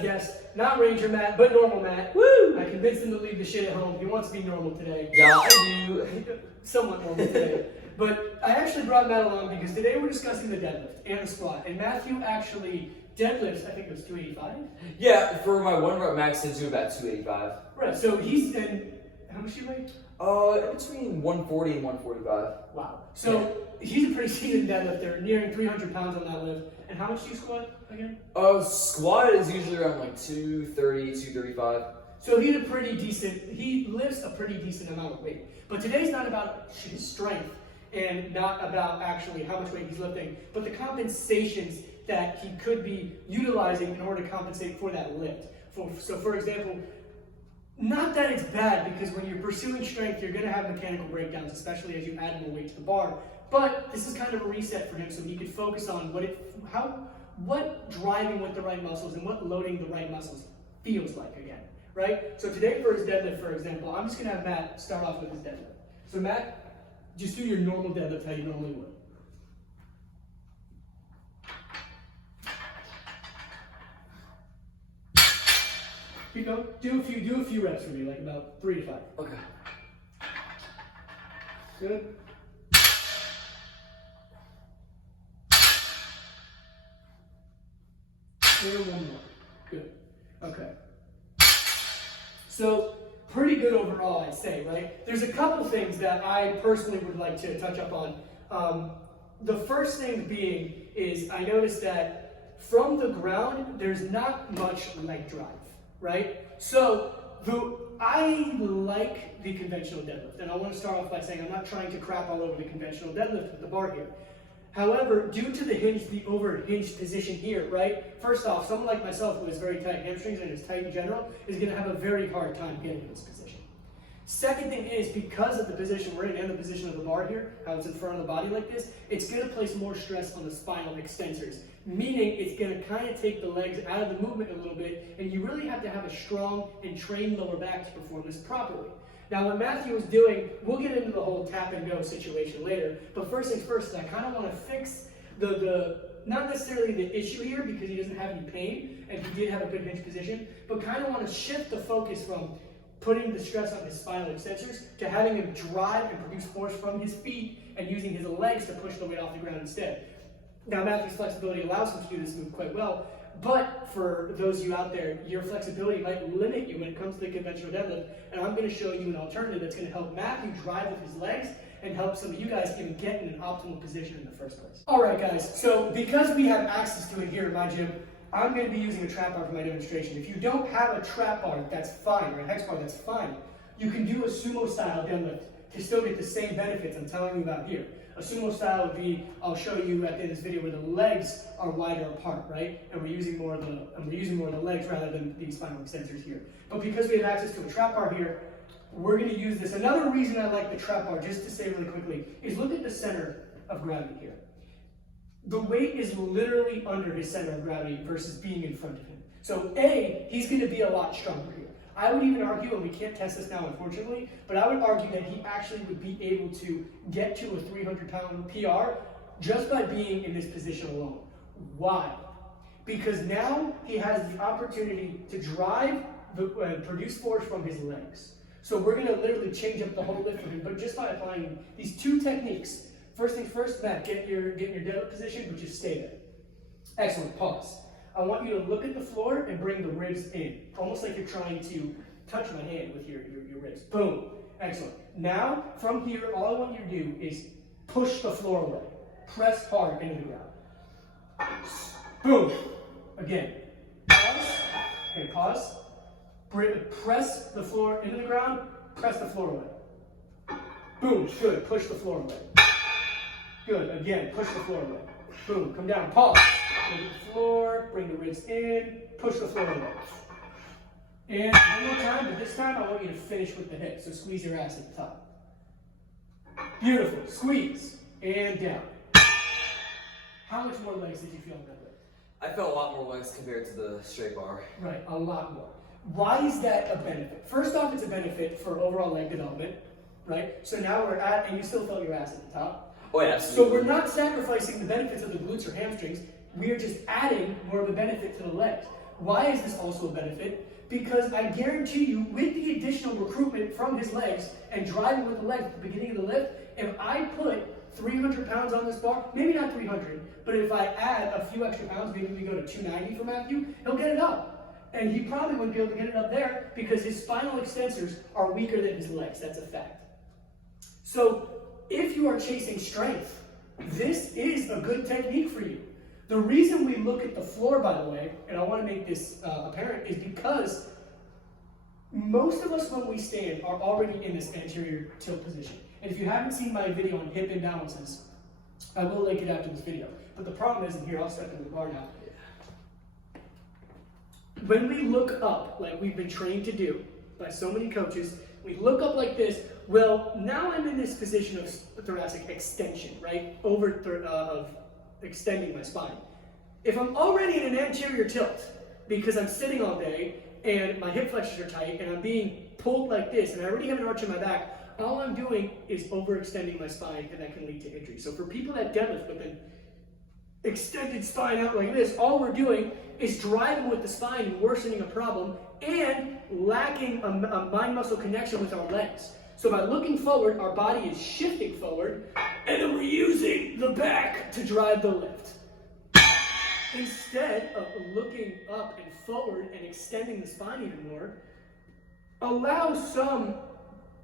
a guest, not Ranger Matt, but normal Matt. Woo! I convinced him to leave the shit at home. He wants to be normal today. Yeah, I do. Somewhat normal today. But I actually brought Matt along because today we're discussing the deadlift and the squat. And Matthew actually deadlifts, I think it was 285? Yeah, for my 1 rep max, I do about 285. Right, so he's in, how much do you weigh? Between 140 and 145. Wow. So he's a pretty seasoned deadlifter, nearing 300 pounds on that lift. And how much do you squat again? Squat is usually around like 230, 235. So he lifts a pretty decent amount of weight. But today's not about his strength and not about actually how much weight he's lifting, but the compensations that he could be utilizing in order to compensate for that lift. So for example, not that it's bad, because when you're pursuing strength, you're going to have mechanical breakdowns, especially as you add more weight to the bar. But this is kind of a reset for him, so he could focus on what driving with the right muscles and what loading the right muscles feels like again, right? So today for his deadlift, for example, I'm just going to have Matt start off with his deadlift. So Matt, just do your normal deadlift how you normally would. Keep going. Do a few reps for me, like about 3 to 5. Okay. Good. And one more. Good. Okay. So pretty good overall, I'd say, right? There's a couple things that I personally would like to touch up on. The first thing being is I noticed that from the ground, there's not much leg drive. Right? So I like the conventional deadlift, and I want to start off by saying I'm not trying to crap all over the conventional deadlift with the bar here. However, due to the over-hinged position here, right? First off, someone like myself who has very tight hamstrings and is tight in general is going to have a very hard time getting in this position. Second thing is, because of the position we're in and the position of the bar here, how it's in front of the body like this, it's going to place more stress on the spinal extensors, meaning it's going to kind of take the legs out of the movement a little bit, and you really have to have a strong and trained lower back to perform this properly. Now, what Matthew is doing, we'll get into the whole tap and go situation later, but first things first, I kind of want to fix not necessarily the issue here because he doesn't have any pain, and he did have a good hinge position, but kind of want to shift the focus from putting the stress on his spinal extensors to having him drive and produce force from his feet and using his legs to push the weight off the ground instead. Now, Matthew's flexibility allows him to do this move quite well, but for those of you out there, your flexibility might limit you when it comes to the conventional deadlift, and I'm going to show you an alternative that's going to help Matthew drive with his legs and help some of you guys even get in an optimal position in the first place. All right, guys, so because we have access to it here in my gym, I'm going to be using a trap bar for my demonstration. If you don't have a trap bar, that's fine, or a hex bar, that's fine. You can do a sumo-style deadlift to still get the same benefits I'm telling you about here. A sumo style would be, I'll show you at the end of this video, where the legs are wider apart, right? And we're using more of the legs rather than the spinal extensors here. But because we have access to a trap bar here, we're going to use this. Another reason I like the trap bar, just to say really quickly, is look at the center of gravity here. The weight is literally under his center of gravity versus being in front of him. So A, he's going to be a lot stronger here. I would even argue, and we can't test this now unfortunately, but I would argue that he actually would be able to get to a 300-pound PR just by being in this position alone. Why? Because now he has the opportunity to drive, produce force from his legs. So we're going to literally change up the whole lift for him, but just by applying these two techniques. First things first, Matt, get in your deadlift position, but just stay there. Excellent, pause. I want you to look at the floor and bring the ribs in, almost like you're trying to touch my hand with your ribs. Boom, excellent. Now, from here, all I want you to do is push the floor away. Press hard into the ground. Boom, again. Pause, okay, pause. Press the floor into the ground, press the floor away. Boom, good, push the floor away. Good, again, push the floor away. Boom, come down, pause. Go to the floor, bring the ribs in, push the floor away. And one more time, but this time I want you to finish with the hips, so squeeze your ass at the top. Beautiful, squeeze, and down. How much more legs did you feel in that lift? I felt a lot more legs compared to the straight bar. Right, a lot more. Why is that a benefit? First off, it's a benefit for overall leg development, right? So now we're at, and you still felt your ass at the top. Oh yeah, absolutely. So we're not sacrificing the benefits of the glutes or hamstrings. We are just adding more of a benefit to the legs. Why is this also a benefit? Because I guarantee you, with the additional recruitment from his legs and driving with the legs at the beginning of the lift, if I put 300 pounds on this bar, maybe not 300, but if I add a few extra pounds, maybe we go to 290 for Matthew, he'll get it up. And he probably wouldn't be able to get it up there because his spinal extensors are weaker than his legs. That's a fact. So if you are chasing strength, this is a good technique for you. The reason we look at the floor, by the way, and I want to make this apparent, is because most of us, when we stand, are already in this anterior tilt position. And if you haven't seen my video on hip imbalances, I will link it after this video. But the problem is, and here, I'll step into the bar now. When we look up, like we've been trained to do by so many coaches, we look up like this. Well, now I'm in this position of thoracic extension, right? Of extending my spine. If I'm already in an anterior tilt because I'm sitting all day and my hip flexors are tight and I'm being pulled like this and I already have an arch in my back, all I'm doing is overextending my spine, and that can lead to injury. So for people that deadlift with an extended spine out like this, all we're doing is driving with the spine and worsening a problem and lacking a mind-muscle connection with our legs. So by looking forward, our body is shifting forward, and then we're using the back to drive the lift. Instead of looking up and forward and extending the spine even more, allow some,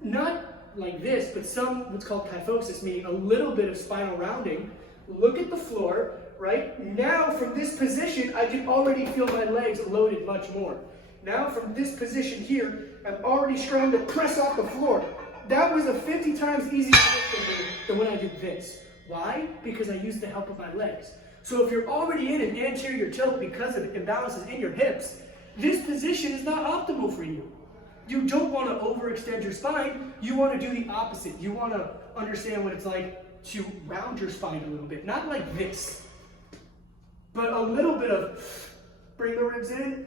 not like this, but some what's called kyphosis, meaning a little bit of spinal rounding. Look at the floor, right? Now from this position, I can already feel my legs loaded much more. Now from this position here, I'm already trying to press off the floor. That was a 50 times easier lift than when I did this. Why? Because I used the help of my legs. So if you're already in an anterior tilt because of imbalances in your hips, this position is not optimal for you. You don't want to overextend your spine. You want to do the opposite. You want to understand what it's like to round your spine a little bit. Not like this, but a little bit of bring the ribs in,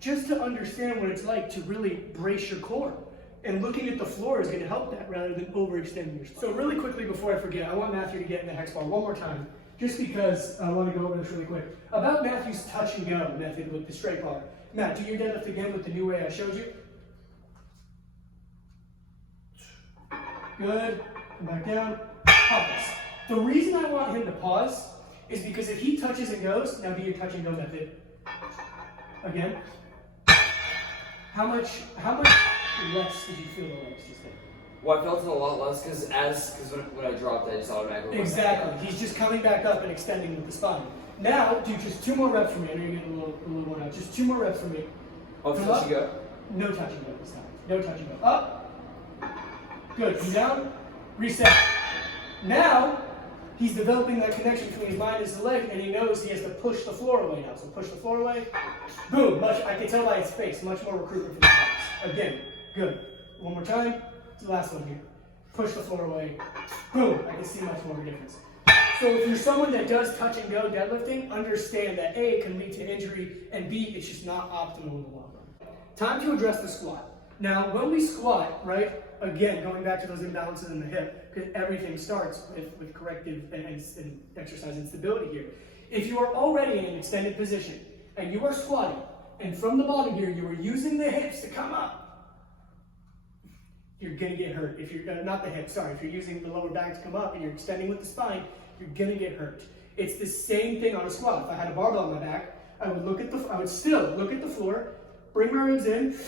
just to understand what it's like to really brace your core. And looking at the floor is going to help that rather than overextending your spine. So really quickly before I forget, I want Matthew to get in the hex bar one more time, just because I want to go over this really quick. About Matthew's touch and go method with the straight bar. Matt, do your deadlift again with the new way I showed you. Good. Come back down. Pause. The reason I want him to pause is because if he touches and goes, now do your touch and go method. Again. How much less did you feel the legs just then? Well, I felt it a lot less because when I dropped, I just automatically. Exactly. He's just coming back up and extending with the spine. Now, do just 2 more reps for me. I know you're getting a little one out. Just 2 more reps for me. Touch and go? No touch and go this time. No touch and go. Up. Good. Come down. Reset. Now, he's developing that connection between his mind and his leg, and he knows he has to push the floor away now. So push the floor away. Boom. I can tell by his face. Much more recruitment from the legs. Again. Good. One more time. The last one here. Push the floor away. Boom. I can see much more of a difference. So if you're someone that does touch and go deadlifting, understand that A, it can lead to injury, and B, it's just not optimal in the long run. Time to address the squat. Now, when we squat, right, again, going back to those imbalances in the hip, because everything starts with corrective and exercise and stability here. If you are already in an extended position, and you are squatting, and from the bottom here, you are using the hips to come up, you're gonna get hurt. If you're, not the hips, sorry, if you're using the lower back to come up and you're extending with the spine, you're gonna get hurt. It's the same thing on a squat. If I had a barbell on my back, I would still look at the floor, bring my ribs in,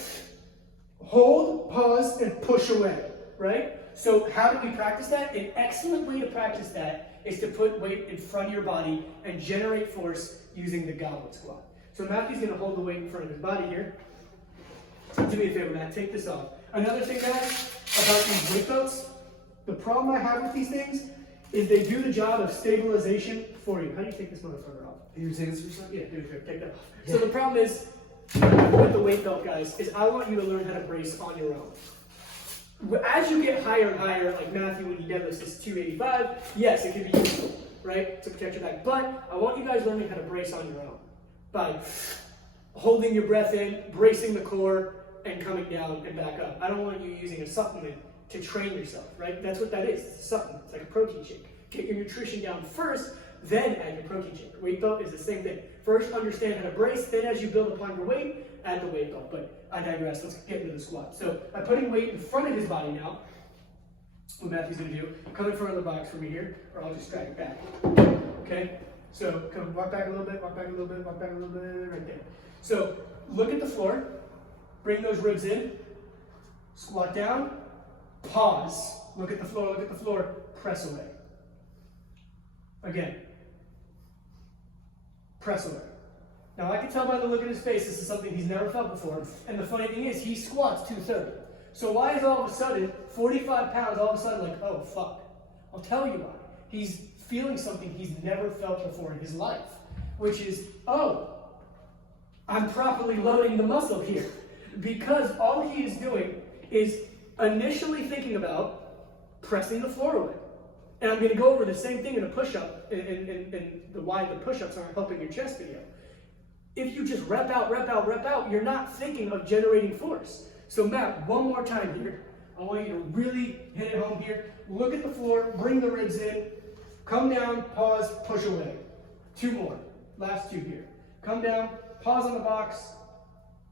hold, pause, and push away, right? So how do we practice that? An excellent way to practice that is to put weight in front of your body and generate force using the goblet squat. So Matthew's gonna hold the weight in front of his body here. Do me a favor, Matt, take this off. Another thing, guys, about these weight belts, the problem I have with these things is they do the job of stabilization for you. How do you take this motherfucker off? You take this for a second? Yeah, do it. Take that off. Yeah. So the problem is, with the weight belt, guys, is I want you to learn how to brace on your own. As you get higher and higher, like Matthew when he deadlifts is 285, yes, it can be useful, right, to protect your back. But I want you guys learning how to brace on your own by holding your breath in, bracing the core, and coming down and back up. I don't want you using a supplement to train yourself, right? That's what that is. It's a supplement. It's like a protein shake. Get your nutrition down first, then add your protein shake. Weight belt is the same thing. First, understand how to brace, then as you build upon your weight, add the weight belt. But I digress, let's get into the squat. So I'm putting weight in front of his body now. What Matthew's gonna do, come in front of the box for me here, or I'll just drag it back. Okay? So come walk back a little bit, walk back a little bit, walk back a little bit, right there. So look at the floor, bring those ribs in, squat down, pause, look at the floor, press away. Again, press away. Now I can tell by the look in his face this is something he's never felt before, and the funny thing is he squats 230. So why is all of a sudden 45 pounds all of a sudden like, oh fuck? I'll tell you why. He's feeling something he's never felt before in his life, which is, oh, I'm properly loading the muscle here. Because all he is doing is initially thinking about pressing the floor away. And I'm going to go over the same thing in a push-up, and the why the push-ups aren't helping your chest video. If you just rep out, rep out, rep out, you're not thinking of generating force. So Matt, one more time here. I want you to really hit it home here. Look at the floor, bring the ribs in, come down, pause, push away. 2 more, last 2 here. Come down, pause on the box,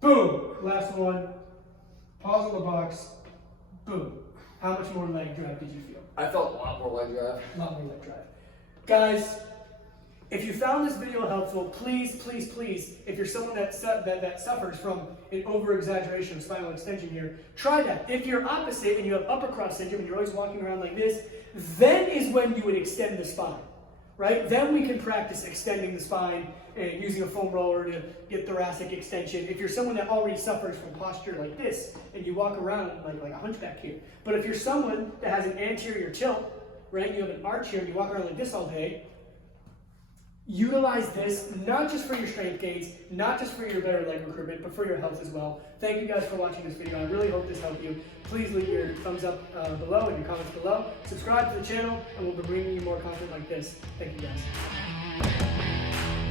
boom. Last one, pause on the box, boom. How much more leg drive did you feel? I felt a lot more leg drive. A lot more leg drive. Guys, if you found this video helpful, please, please, please, if you're someone that suffers from an over-exaggeration of spinal extension here, try that. If you're opposite and you have upper cross syndrome and you're always walking around like this, then is when you would extend the spine, right? Then we can practice extending the spine and using a foam roller to get thoracic extension. If you're someone that already suffers from posture like this and you walk around like a hunchback here, but if you're someone that has an anterior tilt, right, you have an arch here and you walk around like this all day, utilize this not just for your strength gains, not just for your better leg recruitment, but for your health as well. Thank you guys for watching this video. I really hope this helped you. Please leave your thumbs up below and your comments below. Subscribe to the channel and we'll be bringing you more content like this. Thank you guys.